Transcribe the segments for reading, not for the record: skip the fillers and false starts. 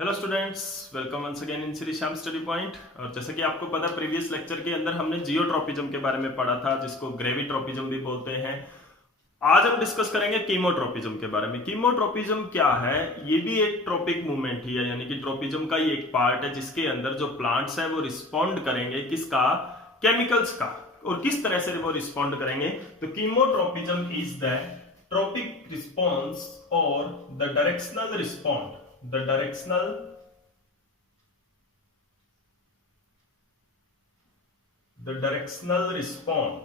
Hello students, welcome once again in Shri Shyam study point. और जैसे कि आपको पता, प्रीवियस लेक्चर के अंदर हमने जियोट्रॉपिज्म के बारे में पढ़ा था, जिसको ग्रेविट्रॉपिज्म भी बोलते हैं। आज हम डिस्कस करेंगे कीमोट्रॉपिज्म के बारे में। कीमोट्रॉपिज्म क्या है? ये भी एक ट्रॉपिक मूवमेंट ही है, यानी कि ट्रॉपिज्म का ही एक पार्ट है, जिसके अंदर जो प्लांट्स हैं वो रिस्पॉन्ड करेंगे किसका? केमिकल्स का। और किस तरह से वो रिस्पॉन्ड करेंगे? तो chemotropism is the tropic response और the directional respond the directional response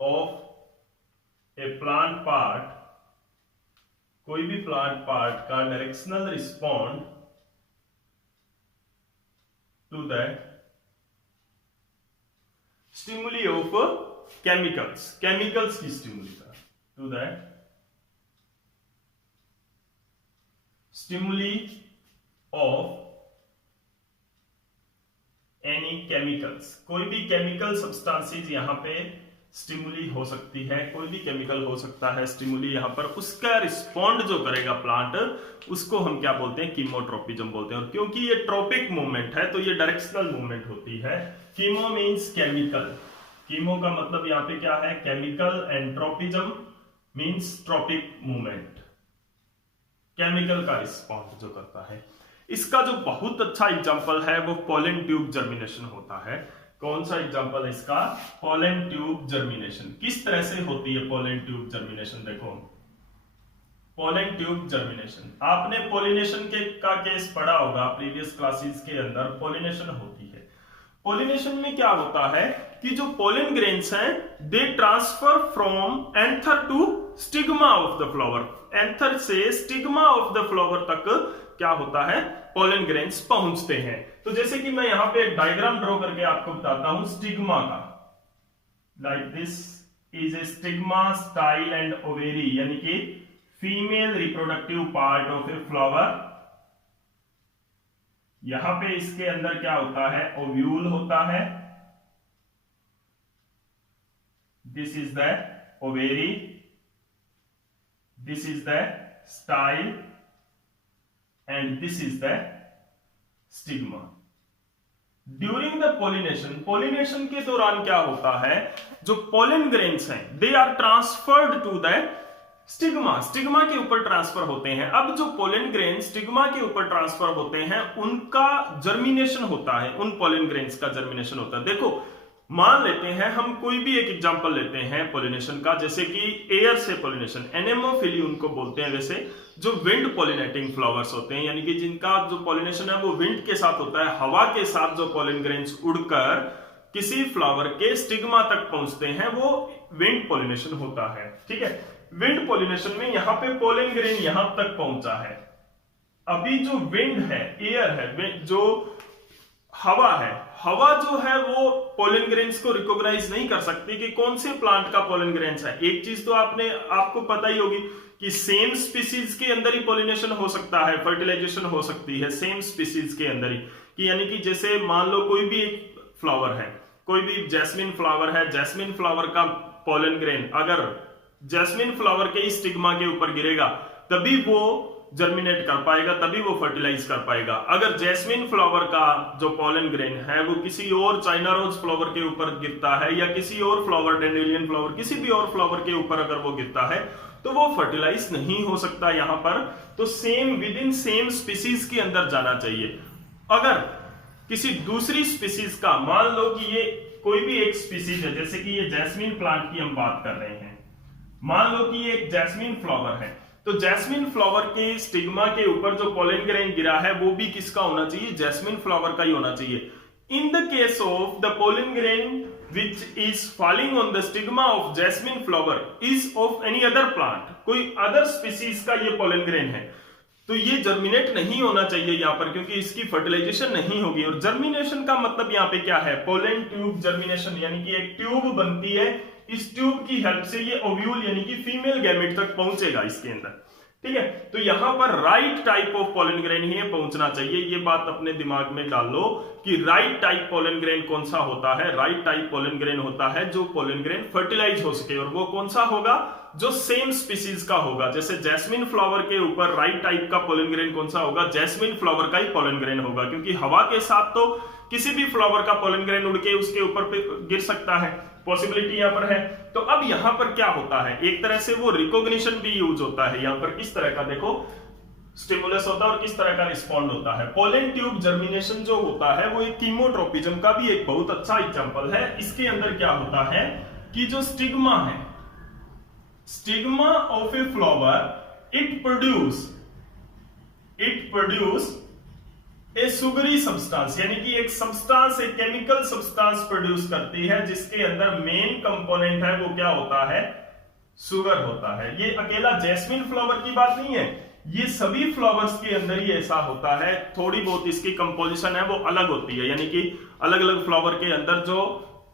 of a plant part, कोई भी प्लांट पार्ट का directional respond to the stimuli of chemicals की स्टिमुली का, to the stimuli of any chemicals. कोई भी chemical substances यहां पे स्टिमुली हो सकती है, कोई भी केमिकल हो सकता है स्टिमुली यहां पर, उसका रिस्पॉन्ड जो करेगा प्लांट, उसको हम क्या बोलते हैं? कीमोट्रॉपिज्म बोलते हैं। और क्योंकि ये ट्रॉपिक मूवमेंट है तो ये डायरेक्शनल मूवमेंट होती है। कीमो मीन्स केमिकल, कीमो का मतलब यहां पे क्या है? Chemical, and tropism means tropic movement, chemical का रिस्पॉन्ड जो करता है। इसका जो बहुत अच्छा एग्जांपल है वो पोलन ट्यूब जर्मिनेशन होता है। कौन सा एग्जांपल है इसका? Pollen tube germination. किस तरह से होती है पोलन ट्यूब जर्मिनेशन? देखो, पोलन ट्यूब जर्मिनेशन, आपने पोलिनेशन का केस पढ़ा होगा प्रीवियस क्लासेस के अंदर। पोलिनेशन होती है, पोलिनेशन में क्या होता है कि जो पोलन ग्रेन्स हैं they transfer from anther to stigma of the flower. Anther से स्टिग्मा ऑफ द फ्लावर तक क्या होता है? पोलन ग्रेन्स पहुंचते हैं। तो जैसे कि मैं यहां पे एक डायग्राम ड्रॉ करके आपको बताता हूं स्टिग्मा का। Like this is a stigma style and ovary, यानी कि female reproductive part of a flower. यहां पे इसके अंदर क्या होता है? ओव्यूल होता है। This is the ovary, this is the style, and this is the stigma. During the pollination, pollination के दौरान क्या होता है? जो पोलन ग्रेन्स हैं they are transferred to the stigma, stigma के ऊपर ट्रांसफर होते हैं। अब जो पोलन ग्रेन स्टिग्मा के ऊपर ट्रांसफर होते हैं उनका जर्मिनेशन होता है, उन पोलन ग्रेन्स का जर्मिनेशन होता है। देखो, मान लेते हैं हम कोई भी एक एग्जांपल लेते हैं पोलिनेशन का, जैसे कि एयर से पोलिनेशन, एनेमोफिली उनको बोलते हैं। वैसे जो विंड पोलिनेटिंग फ्लावर्स होते हैं, यानी कि जिनका जो पोलिनेशन है वो विंड के साथ होता है, हवा के साथ जो पोलन ग्रेन्स उड़कर किसी फ्लावर के स्टिग्मा तक पहुंचते हैं, वो विंड पोलिनेशन होता है। ठीक है, विंड पोलिनेशन में यहां पे पोलन ग्रेन यहां तक पहुंचा है। अभी जो विंड है, एयर है, जो हवा है, हवा जो है वो पोलन ग्रेन्स को रिकॉग्नाइज नहीं कर सकती कि कौन से प्लांट का पोलन ग्रेन्स है। एक चीज तो आपको पता ही होगी कि सेम स्पीसीज के अंदर ही पोलिनेशन हो सकता है, फर्टिलाइजेशन हो सकती है सेम स्पीसीज के अंदर ही। कि यानी कि जैसे मान लो कोई भी एक फ्लावर है, कोई भी जैस्मिन फ्लावर है, जैस्मिन फ्लावर का पोलन ग्रेन अगर जैस्मिन फ्लावर के स्टिग्मा के ऊपर गिरेगा तभी वो जर्मिनेट कर पाएगा, तभी वो फर्टिलाइज कर पाएगा। अगर जैस्मिन फ्लावर का जो पोलन ग्रेन है वो किसी और चाइना रोज फ्लावर के ऊपर गिरता है, या किसी और फ्लावर, डेंडेलियन फ्लावर, किसी भी और फ्लावर के ऊपर अगर वो गिरता है तो वो फर्टिलाइज नहीं हो सकता यहां पर। तो same with in same species के अंदर जाना चाहिए। अगर किसी दूसरी स्पीसीज का, मान लो कि ये कोई भी एक स्पीसीज है, जैसे कि ये जैस्मिन प्लांट की हम बात कर रहे हैं, मान लो कि ये एक जैस्मिन फ्लावर है, तो जैस्मिन फ्लावर के स्टिग्मा के ऊपर जो पोलन ग्रेन गिरा है वो भी किसका होना चाहिए? जैस्मिन फ्लावर का ही होना चाहिए। In the case of the pollen grain which is falling on the stigma of jasmine flower is of any other plant, कोई अदर स्पीसीज का ये पोलन ग्रेन है, तो ये जर्मिनेट नहीं होना चाहिए यहां पर, क्योंकि इसकी फर्टिलाइजेशन नहीं होगी। और जर्मिनेशन का मतलब यहां पे क्या है? पोलन ट्यूब जर्मिनेशन, यानी कि एक ट्यूब बनती है, इस ट्यूब की हेल्प से ये ओव्यूल यानी कि फीमेल गैमेट तक पहुंचेगा इसके अंदर। ठीक है, तो यहां पर right type of pollen grain ही पहुंचना चाहिए। ये बात अपने दिमाग में डाल लो कि राइट टाइप पोलन ग्रेन कौन सा होता है। राइट टाइप पोलन ग्रेन होता है जो पोलन ग्रेन फर्टिलाइज हो सके, और वो कौन सा होगा, जो सेम स्पीसीज का होगा। जैसे जैस्मिन फ्लावर के ऊपर राइट टाइप का पोलन ग्रेन कौन सा होगा, जैस्मिन फ्लावर का ही पोलन ग्रेन होगा, क्योंकि हवा के साथ तो किसी भी फ्लावर का पोलन ग्रेन उड़ के उसके ऊपर पे गिर सकता है, पॉसिबिलिटी यहां पर है। तो अब यहां पर क्या होता है, एक तरह से वो रिकॉग्निशन भी यूज होता है। यहां पर किस तरह का देखो स्टिमुलस होता है और किस तरह का रिस्पॉन्ड होता है। पोलन ट्यूब जर्मिनेशन जो होता है वो एक कीमोट्रोपिज्म का भी एक बहुत अच्छा एग्जांपल है। इसके अंदर क्या होता है कि जो स्टिग्मा है, stigma of a flower, it produce a sugary substance, यानी कि एक सब्सटेंस, एक केमिकल सब्सटेंस प्रोड्यूस करती है जिसके अंदर मेन कंपोनेंट है वो क्या होता है, सुगर होता है। ये अकेला जैस्मिन फ्लावर की बात नहीं है, ये सभी फ्लावर्स के अंदर ही ऐसा होता है। थोड़ी बहुत इसकी कंपोजिशन है वो अलग होती है, यानी कि अलग अलग फ्लावर के अंदर जो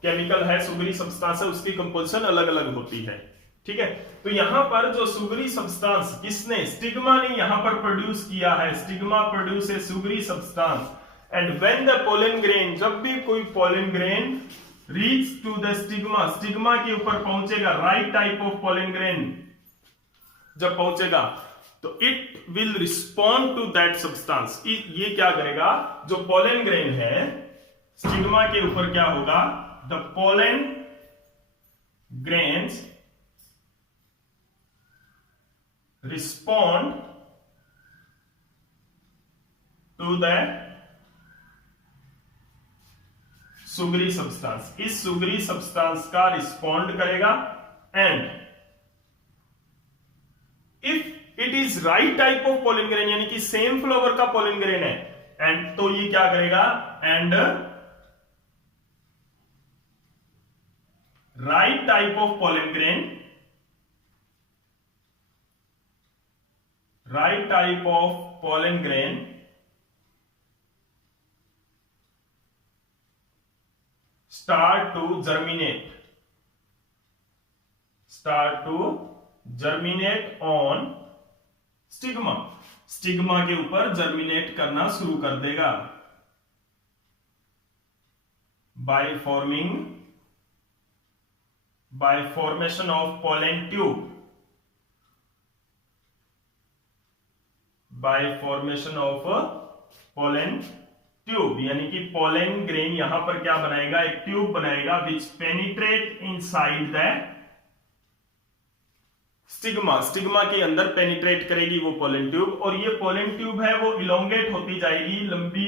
केमिकल है, सुगरी सब्सटेंस है, उसकी कंपोजिशन अलग अलग होती है। ठीक है, तो यहां पर जो सुगरी सब्सटेंस किसने, स्टिग्मा ने यहां पर प्रोड्यूस किया है। Stigma produce a sugary substance, and when the pollen grain, जब भी कोई pollen grain reach to the stigma, stigma के ऊपर पहुंचेगा, right type of pollen grain जब पहुंचेगा तो it will respond to that substance. ये क्या करेगा, जो पोलन ग्रेन है स्टिग्मा के ऊपर क्या होगा, the pollen grains respond to the sugary substance, इस सुगरी सब्सटेंस का रिस्पॉन्ड करेगा। And if it is right type of pollen grain, यानी कि सेम फ्लावर का पोलन ग्रेन है, एंड तो ये क्या करेगा, and right type of pollen grain, right type of pollen grain start to germinate on stigma, stigma के ऊपर जर्मिनेट करना शुरू कर देगा by formation of pollen tube, by formation of pollen tube, यानी कि पोलन ग्रेन यहां पर क्या बनाएगा, एक ट्यूब बनाएगा which penetrate inside the stigma, stigma के अंदर पेनिट्रेट करेगी वो पोलन ट्यूब, और ये पोलन ट्यूब है वो इलोंगेट होती जाएगी, लंबी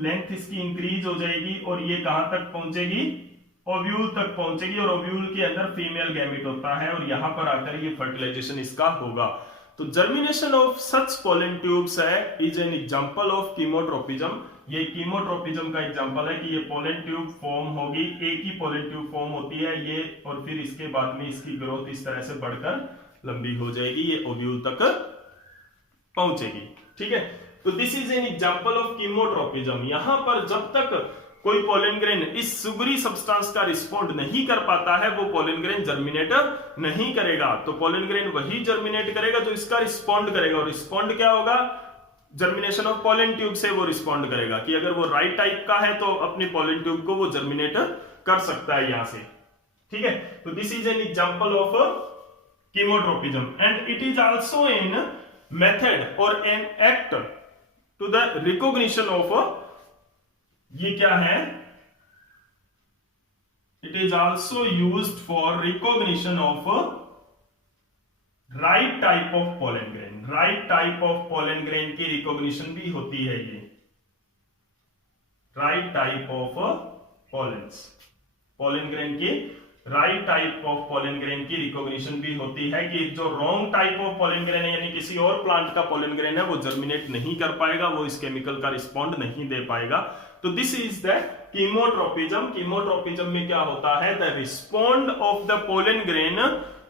लेंथ इसकी इंक्रीज हो जाएगी, और ये कहां तक पहुंचेगी, ओव्यूल तक पहुंचेगी, और ओव्यूल के अंदर फीमेल गैमेट होता है, और यहां पर आकर ये फर्टिलाइजेशन इसका होगा। तो germination of such pollen tubes है is an example of chemotropism. ये कीमोट्रोपिज्म का एग्जांपल है कि ये पोलन ट्यूब फॉर्म होगी, एक ही पोलन ट्यूब फॉर्म होती है ये, और फिर इसके बाद में इसकी ग्रोथ इस तरह से बढ़कर लंबी हो जाएगी, ये ओव्यूल तक पहुंचेगी। ठीक है, तो this is an example of chemotropism. यहां पर जब तक कोई पोलन ग्रेन इस सुगरी सब्सटेंस का रिस्पॉन्ड नहीं कर पाता है, वो पोलन ग्रेन जर्मिनेट नहीं करेगा। तो पोलन ग्रेन वही जर्मिनेट करेगा जो इसका रिस्पॉन्ड करेगा, और रिस्पॉन्ड क्या होगा, जर्मिनेशन ऑफ पोलन ट्यूब से वो रिस्पॉन्ड करेगा कि अगर वो राइट टाइप का है तो अपनी पोलन ट्यूब को वो जर्मिनेट कर सकता है यहां से। ठीक है, तो this is an example of chemotropism, and it is also an method और an act to the recognition of, ये क्या है, it is also used for recognition of right type of pollen grain. Right type of pollen grain की recognition भी होती है, ये right type of pollen grain की right type of pollen grain की रिकॉग्निशन भी होती है कि जो wrong type of pollen grain है, यानी किसी और प्लांट का पोलन ग्रेन है, वो जर्मिनेट नहीं कर पाएगा, वो इस केमिकल का रिस्पॉन्ड नहीं दे पाएगा। तो this is the chemotropism. Chemotropism में क्या होता है, the respond of the pollen grain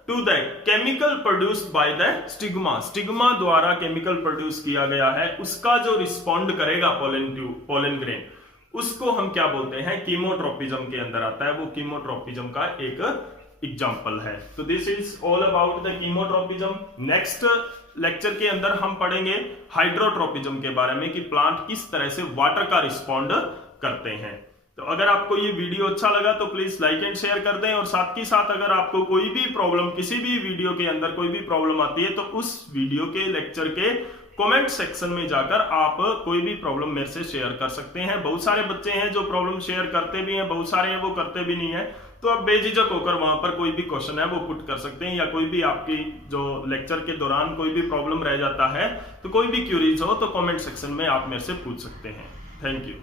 to the chemical produced by the stigma, stigma द्वारा केमिकल प्रोड्यूस किया गया है, उसका जो रिस्पॉन्ड करेगा पोलन ग्रेन, उसको हम क्या बोलते हैं, कीमोट्रोपिज्म के अंदर आता है। वो कीमोट्रोपिज्म का एक एग्जाम्पल है। तो this is all about the chemotropism. Next lecture के अंदर हम पढ़ेंगे हाइड्रोट्रोपिज्म के बारे में कि प्लांट किस तरह से वाटर का रिस्पॉन्ड करते हैं। तो अगर आपको ये वीडियो अच्छा लगा तो प्लीज लाइक एंड शेयर कर दें, और साथ ही साथ अगर आपको कोई भी प्रॉब्लम, किसी भी वीडियो के अंदर कोई भी प्रॉब्लम आती है तो उस वीडियो के लेक्चर के कमेंट सेक्शन में जाकर आप कोई भी प्रॉब्लम मेरे से शेयर कर सकते हैं। बहुत सारे बच्चे हैं जो प्रॉब्लम शेयर करते भी हैं, बहुत सारे हैं वो करते भी नहीं है, तो आप बेझिझक होकर वहां पर कोई भी क्वेश्चन है वो पुट कर सकते हैं, या कोई भी आपकी जो लेक्चर के दौरान कोई भी प्रॉब्लम रह जाता है तो कोई भी क्यूरीज हो तो कमेंट सेक्शन में आप मेरे से पूछ सकते हैं। Thank you.